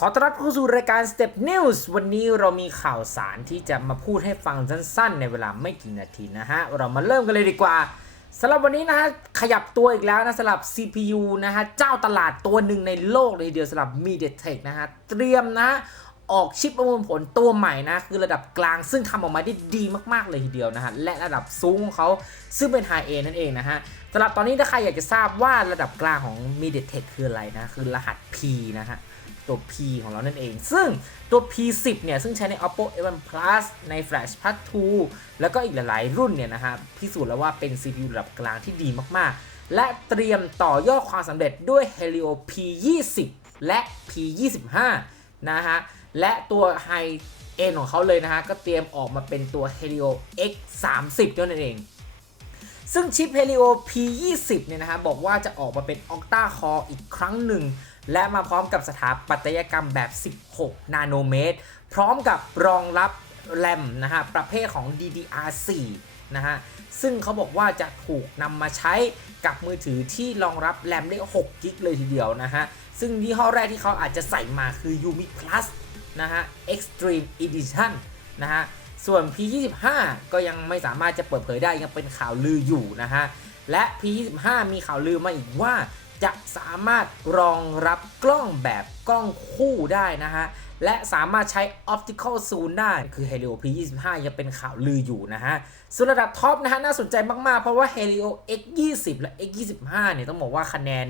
ขอต้อนรับเข้าสู่รายการ Step News วันนี้เรามีข่าวสารที่จะมาพูดให้ฟังสั้นๆ ในเวลาไม่กี่นาทีนะฮะ เรามาเริ่มกันเลยดีกว่าสำหรับวันนี้นะฮะ ขยับตัวอีกแล้วนะสำหรับ CPU นะฮะ เจ้าตลาดตัวหนึ่งในโลกเลยทีเดียวสำหรับ MediaTek นะฮะ เตรียมนะออกชิปประมวลผลตัวใหม่นะ คือระดับกลางซึ่งทำออกมาได้ดีมากๆเลยทีเดียวนะฮะ และระดับสูงของเขาซึ่งเป็น High A นั่นเองนะฮะสำหรับตอนนี้ถ้าใครอยากจะทราบว่าระดับกลางของ MediaTek คืออะไรนะ คือรหัส P นะฮะ ตัว P ของเรานั่นเอง ซึ่งตัว P10 เนี่ย ซึ่งใช้ใน Oppo A1 Plus ใน Flash Pad 2แล้วก็อีกหลาย ๆ รุ่นเนี่ยนะฮะพิสูจน์แล้วว่าเป็น CPU ระดับกลางที่ดีมาก ๆ และเตรียมต่อยอดความสำเร็จด้วย Helio P20 และ P25 นะฮะ และตัว High End ของเขาเลยนะฮะ ก็เตรียมออกมาเป็นตัว Helio X30 ด้วยนั่นเอง ซึ่งชิป Helio P20 เนี่ยนะฮะ บอกว่าจะออกมาเป็น Octa Core อีกครั้งหนึ่ง และมาพร้อมกับสถาปัตยกรรมแบบ 16 นาโนเมตร พร้อมกับรองรับแรมนะฮะประเภทของ DDR4 นะฮะซึ่งเขาบอกว่าจะถูกนำมาใช้กับมือถือที่รองรับแรมได้6กิกเลยทีเดียวนะฮะ ซึ่งยี่ห้อแรกที่เขาอาจจะใส่มาคือ Umi Plus นะฮะ Extreme Edition นะฮะ ส่วน P25 ก็ยังไม่สามารถจะเปิดเผยได้ยังเป็นข่าวลืออยู่นะฮะ และ P25 มีข่าวลือมาอีกว่า จะสามารถรองรับกล้องแบบกล้องคู่ได้นะฮะ และสามารถใช้ Optical Zoom ได้ คือ Helio P25 ยังเป็นข่าวลืออยู่นะฮะ ส่วนระดับท็อปนะฮะ น่าสนใจมาก ๆ เพราะว่า Helio X20 และ X25 เนี่ย ต้องบอกว่าคะแนน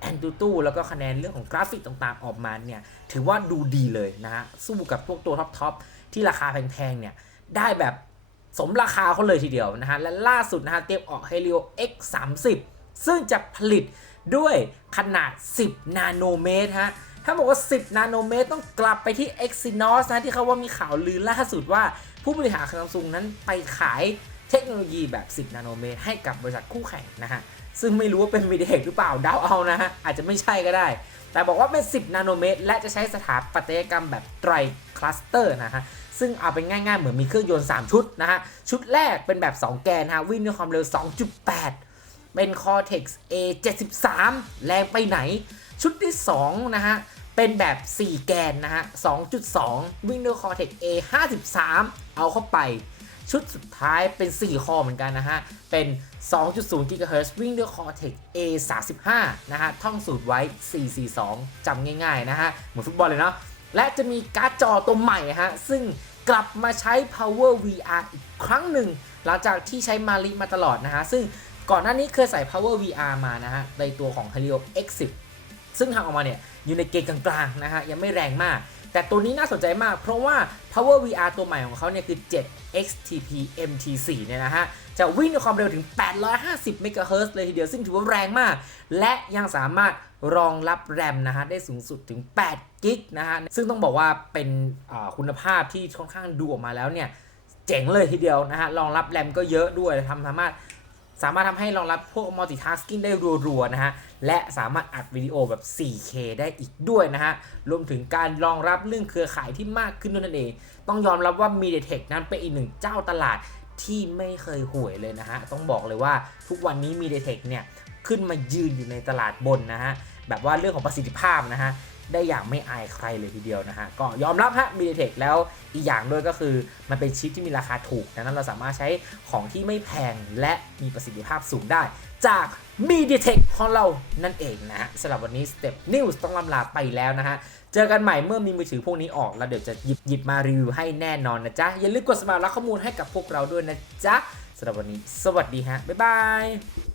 แอนตูตูแล้วก็คะแนนเรื่องของกราฟิกต่างๆ ออกมาเนี่ย ถือว่าดูดีเลยนะฮะ สู้กับพวกตัวท็อปๆที่ราคาแพงๆเนี่ยได้แบบสมราคาเขาเลยทีเดียวนะฮะ และล่าสุดนะฮะเตรียมออก Helio X30 ซึ่งจะผลิต ด้วยขนาด 10 นาโนเมตรฮะถ้าบอกว่า 10 นาโนเมตร ต้องกลับไปที่ Exynos นะที่เขาว่ามีข่าวลือล่าสุดว่า ผู้บริหารของซัมซุงนั้นไปขายเทคโนโลยีแบบ 10 นาโนเมตร ให้กับบริษัทคู่แข่งนะฮะ ซึ่งไม่รู้ว่าเป็น MediaTek หรือเปล่าเดาเอานะฮะ อาจจะไม่ใช่ก็ได้ แต่บอกว่าเป็น 10 นาโนเมตร และจะใช้สถาปัตยกรรมแบบไตรคลัสเตอร์นะฮะ ซึ่งเอาเป็นง่ายๆ เหมือนมีเครื่องยนต์ 3 ชุดนะฮะ ชุดแรกเป็นแบบ 2 แกนนะฮะ วิ่งด้วยความเร็ว 2.8 เป็น Cortex A73 แรงไปไหน ชุดที่ 2 นะฮะ เป็นแบบ 4 แกนนะฮะ 2.2 วิ่งด้วย Cortex A53 เอาเข้าไป ชุดสุดท้ายเป็น 4 คอเหมือนกันนะฮะ เป็น 2.0 GHz วิ่งด้วย Cortex A35 นะฮะ ท่องสูตรไว้ 442จำง่ายๆนะฮะ เหมือนฟุตบอลเลยเนาะและจะมีการ์ดจอตัวใหม่ฮะ ซึ่งกลับมาใช้ Power VR อีกครั้งหนึ่ง หลังจากที่ใช้มาริมาตลอดนะฮะ ซึ่ง ก่อนหน้านี้เคยใส่ Power VR มานะฮะ ในตัวของ Helio X10 ซึ่งทำออกมาเนี่ย อยู่ในเกณฑ์กลางๆนะฮะ ยังไม่แรงมาก แต่ตัวนี้น่าสนใจมาก เพราะว่า Power VR ตัวใหม่ของเขาเนี่ย คือ 7 XTP MT4 เนี่ยนะฮะ จะวิ่งด้วยความเร็วถึง 850เมกะเฮิรตเลยทีเดียว ซึ่งถือว่าแรงมาก และยังสามารถรองรับแรมนะฮะ ได้สูงสุดถึง8กิกนะฮะ ซึ่งต้องบอกว่าเป็นคุณภาพที่ค่อนข้างดูออกมาแล้วเนี่ย เจ๋งเลยทีเดียวนะฮะ รองรับแรมก็เยอะด้วยทำสามารถ สามารถทำให้รองรับพวก multitasking ได้รัวๆนะฮะ และสามารถอัดวิดีโอแบบ 4K ได้อีกด้วยนะฮะ รวมถึงการรองรับเรื่องเครือข่ายที่มากขึ้นด้วยนั่นเอง ต้องยอมรับว่า MediaTek นั้นเป็นอีกหนึ่งเจ้าตลาดที่ไม่เคยห่วยเลยนะฮะ ต้องบอกเลยว่าทุกวันนี้ MediaTek เนี่ยขึ้นมายืนอยู่ในตลาดบนนะฮะ แบบว่าเรื่องของประสิทธิภาพนะฮะ ได้อย่างไม่อายใครเลยทีเดียวนะฮะ ก็ยอมรับฮะ MediaTek แล้วอีกอย่างด้วยก็คือ มันเป็นชิปที่มีราคาถูกดังนั้นเราสามารถใช้ของที่ไม่แพงและมีประสิทธิภาพสูงได้จาก MediaTek ของเรานั่นเองนะฮะสำหรับวันนี้ Step News ต้องลำลาไปแล้วนะฮะ เจอกันใหม่เมื่อมีมือถือพวกนี้ออก แล้วเดี๋ยวจะหยิบหยิบมารีวิวให้แน่นอนนะจ๊ะ อย่าลืมกดสมัครรับข้อมูลให้กับพวกเราด้วยนะจ๊ะสำหรับวันนี้ สวัสดีฮะ บ๊ายบาย